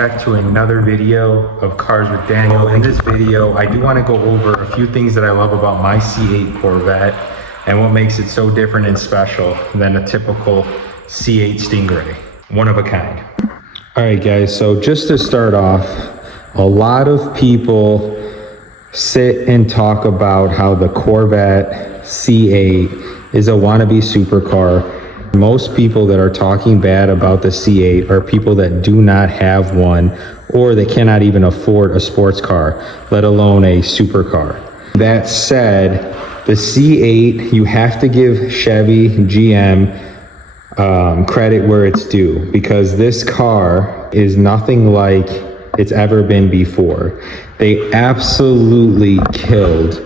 back to another video of Cars with Daniel. In this video, I do want to go over a few things that I love about my C8 Corvette and what makes it so different and special than a typical C8 Stingray. One of a kind. All right, guys, so just to start off, a lot of people sit and talk about how the Corvette C8 is a wannabe supercar. Most people that are talking bad about the C8 are people that do not have one, or they cannot even afford a sports car, let alone a supercar. That said, the C8, you have to give Chevy, GM credit where it's due, because this car is nothing like it's ever been before. They absolutely killed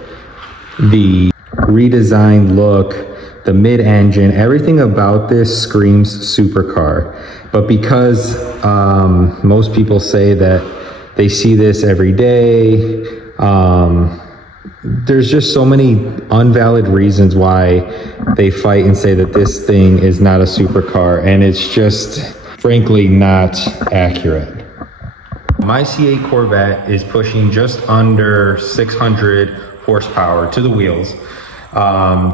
the redesigned look, the mid-engine, everything about this screams supercar. But because most people say that they see this every day, there's just so many invalid reasons why they fight and say that this thing is not a supercar, and it's just frankly not accurate. My C8 Corvette is pushing just under 600 horsepower to the wheels.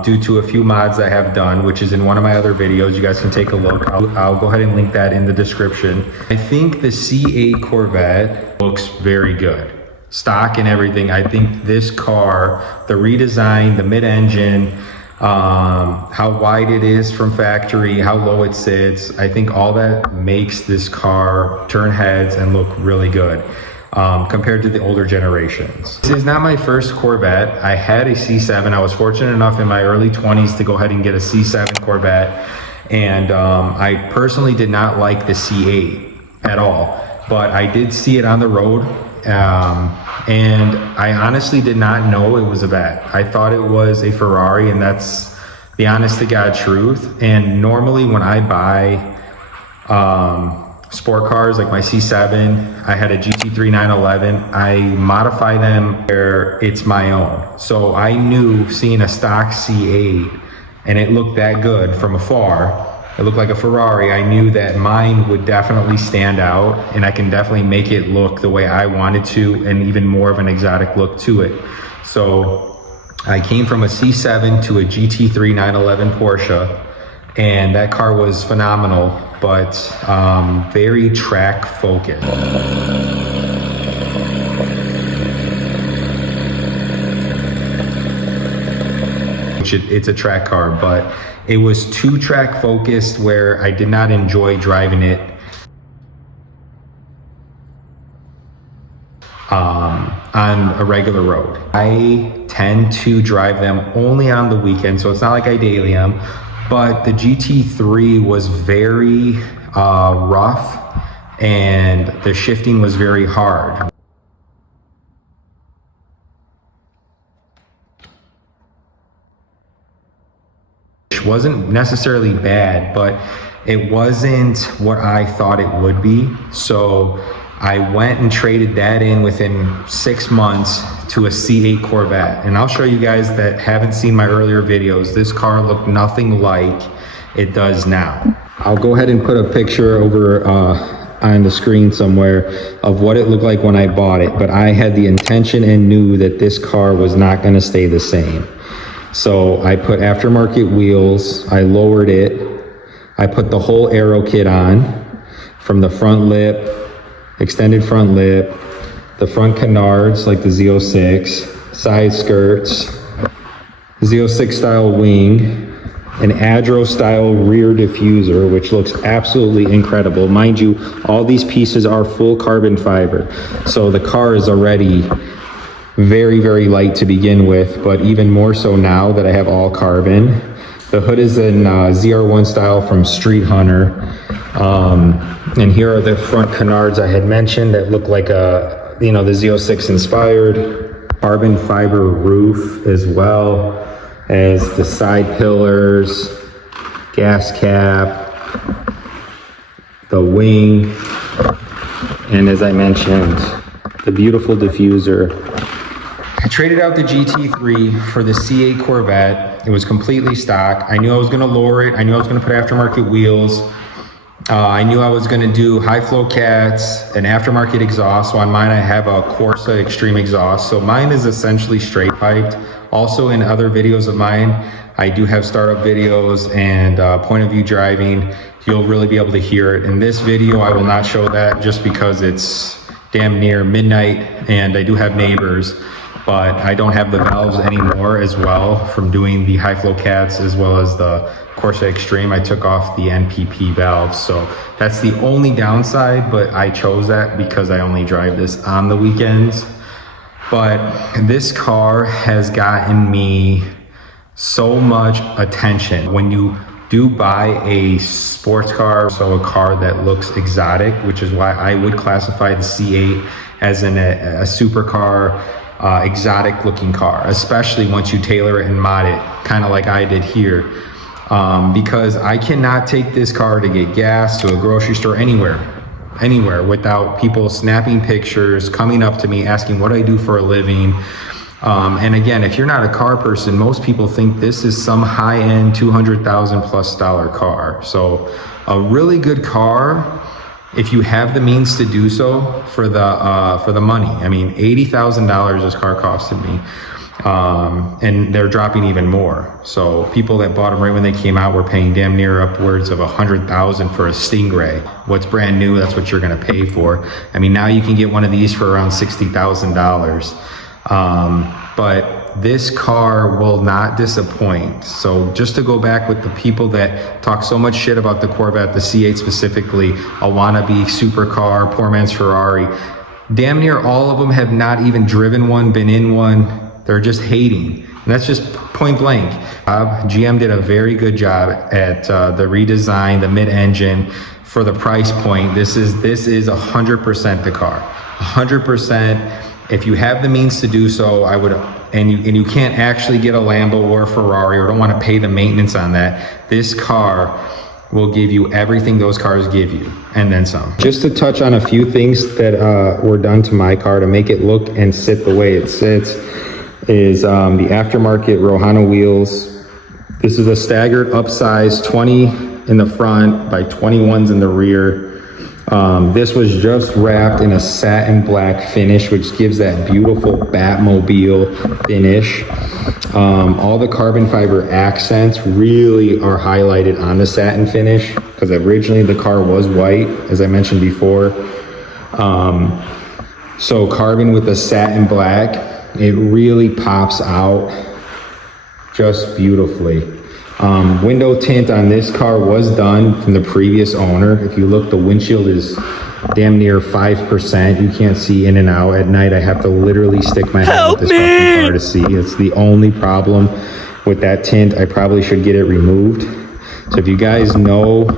Due to a few mods I have done, which is in one of my other videos. You guys can take a look. I'll go ahead and link that in the description. I think the C8 Corvette looks very good. Stock and everything. I think this car, the redesign, the mid-engine, how wide it is from factory, how low it sits, I think all that makes this car turn heads and look really good. Compared to the older generations. This is not my first Corvette. I had a C7. I was fortunate enough in my early 20s to go ahead and get a C7 Corvette. And I personally did not like the C8 at all, but I did see it on the road. And I honestly did not know it was a Vet. I thought it was a Ferrari, and that's the honest to God truth. And normally when I buy sport cars like my C7, I had a GT3 911, I modify them where it's my own. So I knew, seeing a stock C8 and it looked that good from afar, it looked like a Ferrari, I knew that mine would definitely stand out, and I can definitely make it look the way I wanted to, and even more of an exotic look to it. So I came from a C7 to a GT3 911 Porsche, and that car was phenomenal, but very track focused. It's a track car, but it was too track focused where I did not enjoy driving it on a regular road. I tend to drive them only on the weekend, so it's not like I daily am. But the GT3 was very rough, and the shifting was very hard. Which wasn't necessarily bad, but it wasn't what I thought it would be. So I went and traded that in within 6 months to a C8 Corvette. And I'll show you guys that haven't seen my earlier videos. This car looked nothing like it does now. I'll go ahead and put a picture over on the screen somewhere of what it looked like when I bought it. But I had the intention and knew that this car was not gonna stay the same. So I put aftermarket wheels, I lowered it, I put the whole aero kit on, from the front lip, extended front lip, the front canards like the Z06, side skirts, Z06 style wing, an Adro style rear diffuser, which looks absolutely incredible. Mind you, all these pieces are full carbon fiber. So the car is already very, very light to begin with, but even more so now that I have all carbon. The hood is in ZR1 style from Street Hunter. And here are the front canards I had mentioned that look like the Z06 inspired. Carbon fiber roof, as well as the side pillars, gas cap, the wing, and as I mentioned, the beautiful diffuser. I traded out the GT3 for the C8 Corvette. It was completely stock. I knew I was gonna lower it. I knew I was gonna put aftermarket wheels. I knew I was going to do high flow cats, an aftermarket exhaust. So on mine, I have a Corsa Extreme exhaust. So mine is essentially straight piped. Also in other videos of mine, I do have startup videos and point of view driving. You'll really be able to hear it. In this video, I will not show that just because it's damn near midnight and I do have neighbors, but I don't have the valves anymore as well from doing the high flow cats as well as the Corsa Extreme. I took off the NPP valves, so that's the only downside, but I chose that because I only drive this on the weekends. But this car has gotten me so much attention. When you do buy a sports car, so a car that looks exotic, which is why I would classify the C8 as a supercar, exotic looking car, especially once you tailor it and mod it, kind of like I did here. Because I cannot take this car to get gas, to a grocery store, anywhere without people snapping pictures, coming up to me, asking what I do for a living. And again, if you're not a car person, most people think this is some high-end $200,000+ car. So a really good car, if you have the means to do so for the money. I mean, $80,000 this car costed me. And they're dropping even more. So people that bought them right when they came out were paying damn near upwards of $100,000 for a Stingray. What's brand new, that's what you're gonna pay for. I mean, now you can get one of these for around $60,000. But this car will not disappoint. So just to go back with the people that talk so much shit about the Corvette, the C8 specifically, a wannabe supercar, poor man's Ferrari, damn near all of them have not even driven one, been in one. They're just hating. And that's just point blank. GM did a very good job at the redesign, the mid-engine for the price point. This is 100% the car. 100%. If you have the means to do so, I would, and you can't actually get a Lambo or a Ferrari or don't want to pay the maintenance on that, this car will give you everything those cars give you and then some. Just to touch on a few things that were done to my car to make it look and sit the way it sits is the aftermarket Rohana wheels. This is a staggered upsize 20 in the front by 21s in the rear. This was just wrapped in a satin black finish, which gives that beautiful Batmobile finish. All the carbon fiber accents really are highlighted on the satin finish because originally the car was white, as I mentioned before. So carbon with the satin black, it really pops out just beautifully. Window tint on this car was done from the previous owner. If you look, the windshield is damn near 5%. You can't see in and out. At night, I have to literally stick my head with this fucking car to see. It's the only problem with that tint. I probably should get it removed. So if you guys know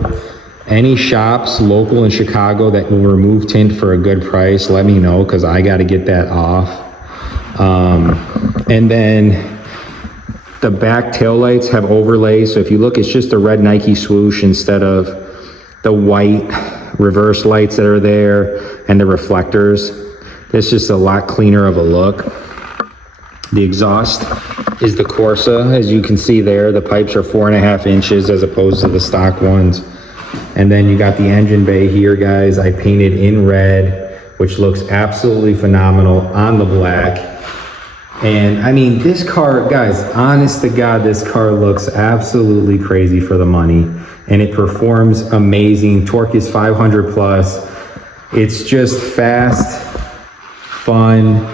any shops local in Chicago that will remove tint for a good price, let me know because I got to get that off. And then the back taillights have overlays. So if you look, it's just a red Nike swoosh instead of the white reverse lights that are there and the reflectors. It's just a lot cleaner of a look. The exhaust is the Corsa. As you can see there, the pipes are 4.5 inches as opposed to the stock ones. And then you got the engine bay here, guys. I painted in red, which looks absolutely phenomenal on the black. And I mean, this car, guys, honest to God, this car looks absolutely crazy for the money. And it performs amazing. Torque is 500 plus. It's just fast, fun,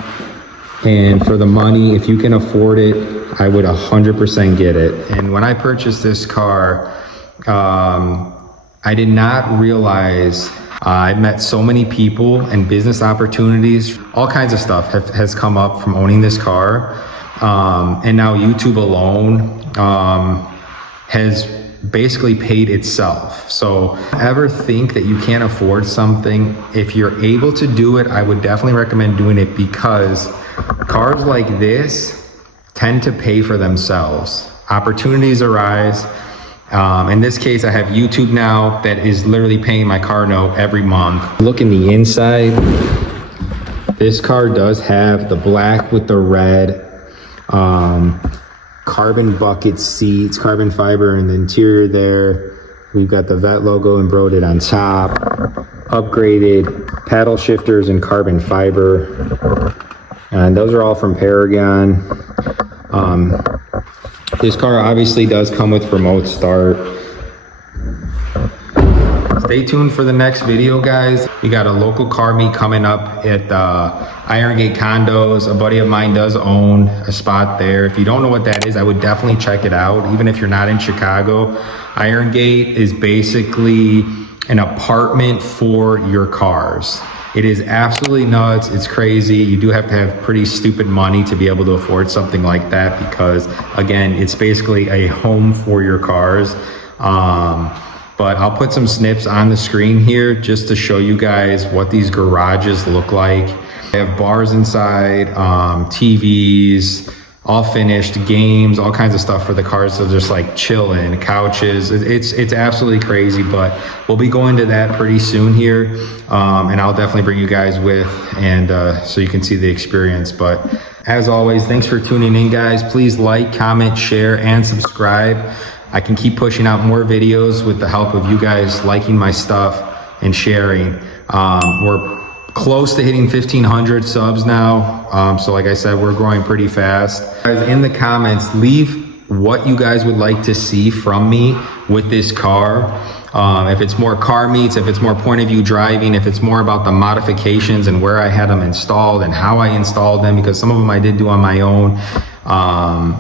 and for the money, if you can afford it, I would 100% get it. And when I purchased this car, I did not realize I met so many people and business opportunities. All kinds of stuff has come up from owning this car. And now YouTube alone has basically paid itself. So ever think that you can't afford something, if you're able to do it, I would definitely recommend doing it because cars like this tend to pay for themselves. Opportunities arise. In this case, I have YouTube now that is literally paying my car note every month. Look in the inside. This car does have the black with the red, carbon bucket seats, carbon fiber in the interior there. We've got the Vette logo embroidered on top, upgraded paddle shifters in carbon fiber, and those are all from Paragon. This car obviously does come with remote start. Stay tuned for the next video, guys. We got a local car meet coming up at Iron Gate Condos. A buddy of mine does own a spot there. If you don't know what that is, I would definitely check it out. Even if you're not in Chicago, Iron Gate is basically an apartment for your cars. It is absolutely nuts. It's crazy. You do have to have pretty stupid money to be able to afford something like that because, again, it's basically a home for your cars. But I'll put some snips on the screen here just to show you guys what these garages look like. They have bars inside, TVs, all finished, games, all kinds of stuff for the cars to just like chill in, couches. It's absolutely crazy, but we'll be going to that pretty soon here. And I'll definitely bring you guys with, and so you can see the experience. But as always, thanks for tuning in, guys. Please like, comment, share, and subscribe. I can keep pushing out more videos with the help of you guys liking my stuff and sharing. We're close to hitting 1,500 subs now. So like I said, we're growing pretty fast. Guys, in the comments, leave what you guys would like to see from me with this car. If it's more car meets, if it's more point of view driving, if it's more about the modifications and where I had them installed and how I installed them, because some of them I did do on my own.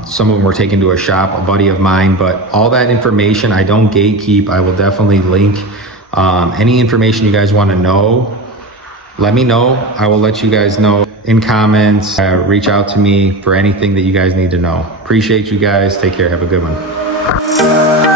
Some of them were taken to a shop, a buddy of mine, but all that information I don't gatekeep. I will definitely link any information you guys want to know. Let me know. I will let you guys know in comments. Reach out to me for anything that you guys need to know. Appreciate you guys. Take care. Have a good one.